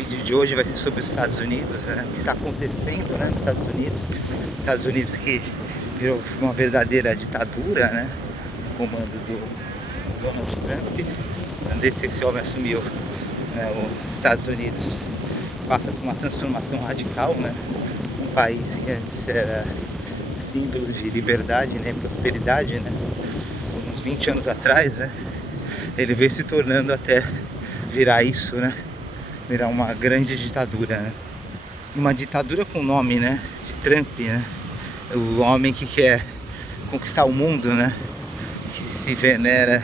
vídeo de hoje vai ser sobre os Estados Unidos, né? O que está acontecendo, né, nos Estados Unidos. Estados Unidos que virou uma verdadeira ditadura, né? O comando do Donald Trump. Desde que esse homem assumiu, né, os Estados Unidos passa por uma transformação radical, né? Um país que antes era símbolo de liberdade, né, prosperidade, né? Uns 20 anos atrás, né? Ele veio se tornando até virar isso, né? Virar uma grande ditadura, né? Uma ditadura com nome, né? De Trump, né? O homem que quer conquistar o mundo, né? Que se venera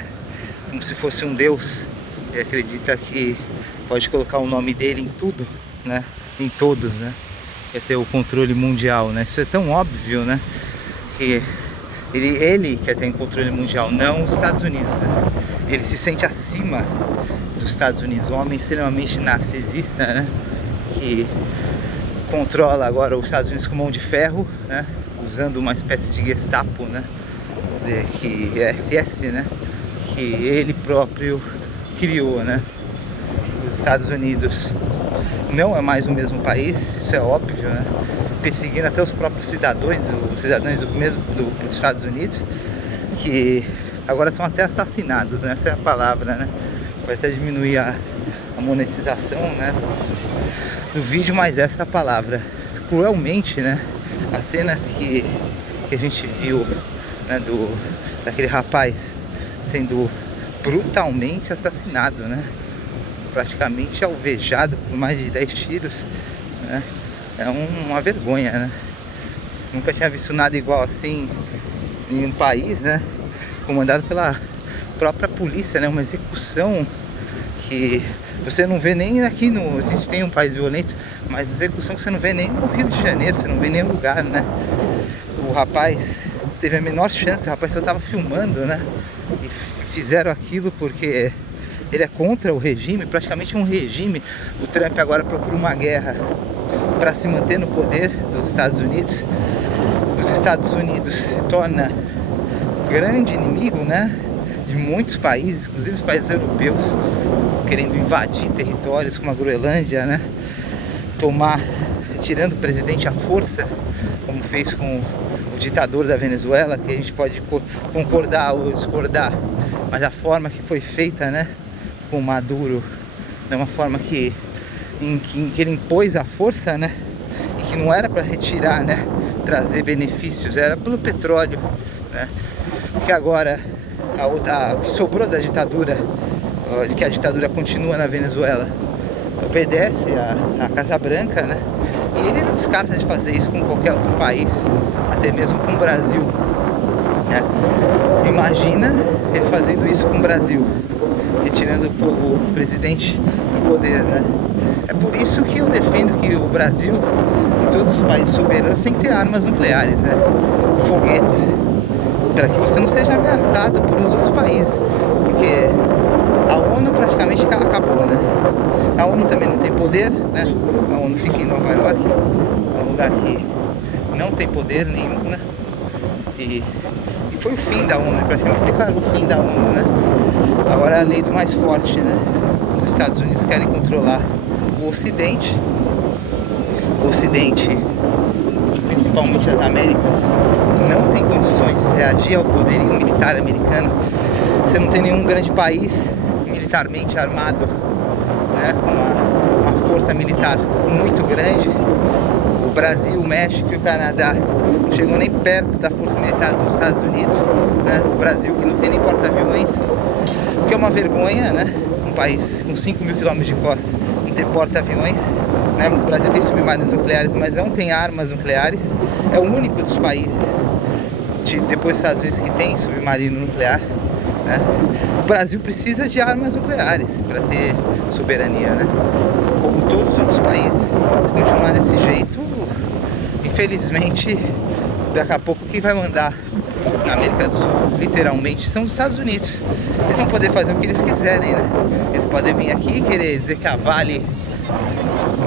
como se fosse um deus e acredita que pode colocar o nome dele em tudo, né? Em todos, né? Quer ter o controle mundial, né? Isso é tão óbvio, né? Que ele quer ter o controle mundial, não os Estados Unidos, né? Ele se sente acima dos Estados Unidos, um homem extremamente narcisista, né? Que controla agora os Estados Unidos com mão de ferro, né? Usando uma espécie de Gestapo, né? Que é SS, né? Que ele próprio criou, né? Os Estados Unidos não é mais o mesmo país, isso é óbvio, né? Perseguindo até os próprios cidadãos, os cidadãos dos Estados Unidos, que agora são até assassinados, né? Essa é a palavra, né? Vai até diminuir a monetização, né, do vídeo, mas essa é a palavra. Cruelmente, né? As cenas que a gente viu, né, daquele rapaz sendo brutalmente assassinado, né? Praticamente alvejado por mais de 10 tiros, né? É uma vergonha, né? Nunca tinha visto nada igual assim em um país, né? Comandado pela própria polícia, né? Uma execução que você não vê nem aqui no... A gente tem um país violento, mas execução que você não vê nem no Rio de Janeiro, você não vê em nenhum lugar, né? O rapaz teve a menor chance, o rapaz só estava filmando, né? E fizeram aquilo porque ele é contra o regime, praticamente um regime. O Trump agora procura uma guerra para se manter no poder dos Estados Unidos. Os Estados Unidos se torna grande inimigo, né, de muitos países, inclusive os países europeus, querendo invadir territórios como a Groenlândia, né, retirando o presidente à força, como fez com o ditador da Venezuela, que a gente pode concordar ou discordar, mas a forma que foi feita, né, com Maduro, é uma forma que ele impôs a força, né, e que não era para retirar, né, trazer benefícios, era pelo petróleo, né, que agora o que sobrou da ditadura, de que a ditadura continua na Venezuela, obedece à Casa Branca, né, e ele não descarta de fazer isso com qualquer outro país, até mesmo com o Brasil, né. Você imagina ele fazendo isso com o Brasil, retirando o presidente do poder, né? É por isso que eu defendo que o Brasil e todos os países soberanos têm que ter armas nucleares, né? Foguetes, para que você não seja ameaçado por os outros países, porque a ONU praticamente acabou, né? A ONU também não tem poder, né? A ONU fica em Nova York, é um lugar que não tem poder nenhum, né? E foi o fim da ONU, praticamente declarou o fim da ONU, né? Agora é a lei do mais forte, né? Os Estados Unidos querem controlar o Ocidente, principalmente as Américas, não tem condições de reagir ao poderio militar americano. Você não tem nenhum grande país militarmente armado, né? Com uma força militar muito grande. O Brasil, o México e o Canadá não chegam nem perto da força militar dos Estados Unidos, né? O Brasil, que não tem nem porta-aviões, o que é uma vergonha, né? Um país com 5 mil quilômetros de costa não tem porta-aviões, né? O Brasil tem submarinos nucleares, mas não tem armas nucleares. É o único dos países, depois dos Estados Unidos, que tem submarino nuclear, né? O Brasil precisa de armas nucleares para ter soberania, né? Como todos os outros países. Se continuar desse jeito, infelizmente, daqui a pouco quem vai mandar na América do Sul, literalmente, são os Estados Unidos. Eles vão poder fazer o que eles quiserem, né? Eles podem vir aqui e querer dizer que a Vale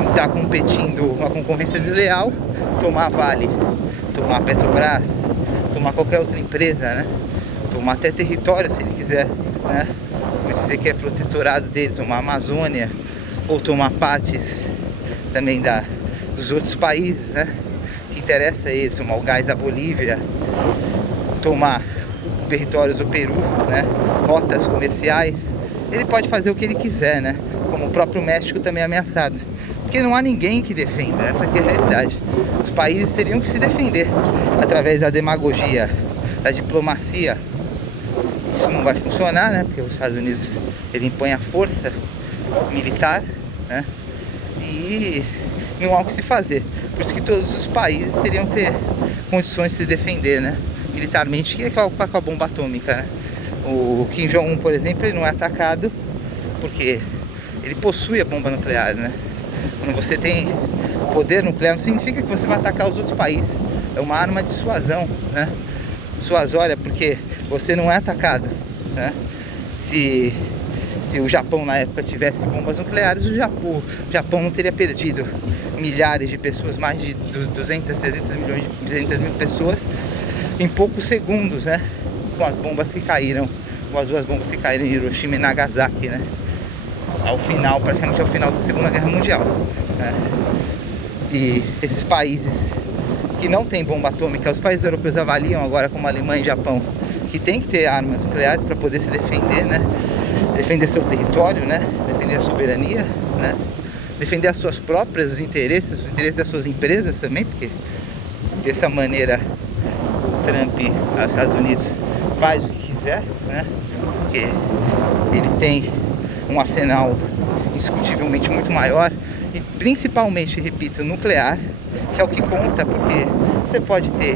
está competindo, uma concorrência desleal, tomar a Vale, tomar a Petrobras, tomar qualquer outra empresa, né? Tomar até território, se ele quiser, né? Pode dizer que é protetorado dele, tomar a Amazônia, ou tomar partes também dos outros países, né? Que interessa a eles, tomar o gás da Bolívia, tomar territórios do Peru, né? Rotas comerciais. Ele pode fazer o que ele quiser, né? Como o próprio México também é ameaçado. Porque não há ninguém que defenda, essa aqui é a realidade. Os países teriam que se defender através da demagogia, da diplomacia. Isso não vai funcionar, né? Porque os Estados Unidos, ele impõe a força militar, né? E não há o que se fazer. Por isso que todos os países teriam que ter condições de se defender, né? Militarmente, que é com a bomba atômica, né? O Kim Jong-un, por exemplo, ele não é atacado porque ele possui a bomba nuclear, né? Quando você tem poder nuclear, não significa que você vai atacar os outros países. É uma arma de dissuasão, né? Dissuasória, porque você não é atacado, né? Se o Japão na época tivesse bombas nucleares, o Japão não teria perdido milhares de pessoas, mais de 200, 300 milhões, 200 mil pessoas em poucos segundos, né? Com as bombas que caíram, com as duas bombas que caíram em Hiroshima e Nagasaki, né? Ao final, praticamente ao final da Segunda Guerra Mundial, né? E esses países que não têm bomba atômica, os países europeus avaliam agora, como a Alemanha e Japão, que tem que ter armas nucleares para poder se defender, né? Defender seu território, né? Defender a soberania, né? Defender os seus próprios interesses, os interesses das suas empresas também, porque dessa maneira o Trump, os Estados Unidos, faz o que quiser, né? Porque ele tem um arsenal indiscutivelmente muito maior e principalmente, repito, nuclear, que é o que conta, porque você pode ter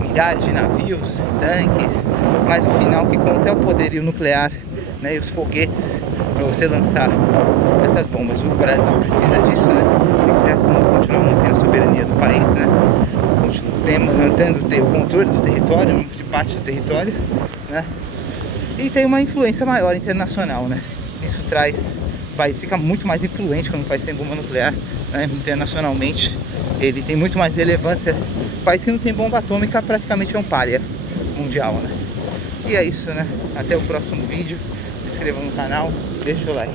milhares de navios, tanques, mas no final o que conta é o poderio nuclear, né, e os foguetes para você lançar essas bombas. O Brasil precisa disso, né? Se quiser continuar mantendo a soberania do país, né? Mantendo o controle do território, de parte do território, né? E tem uma influência maior internacional, né? Isso traz, o país fica muito mais influente quando o país tem bomba nuclear, né? Internacionalmente, ele tem muito mais relevância. O país que não tem bomba atômica praticamente é um pária mundial, né? E é isso, né? Até o próximo vídeo. Se inscreva no canal, deixa o like.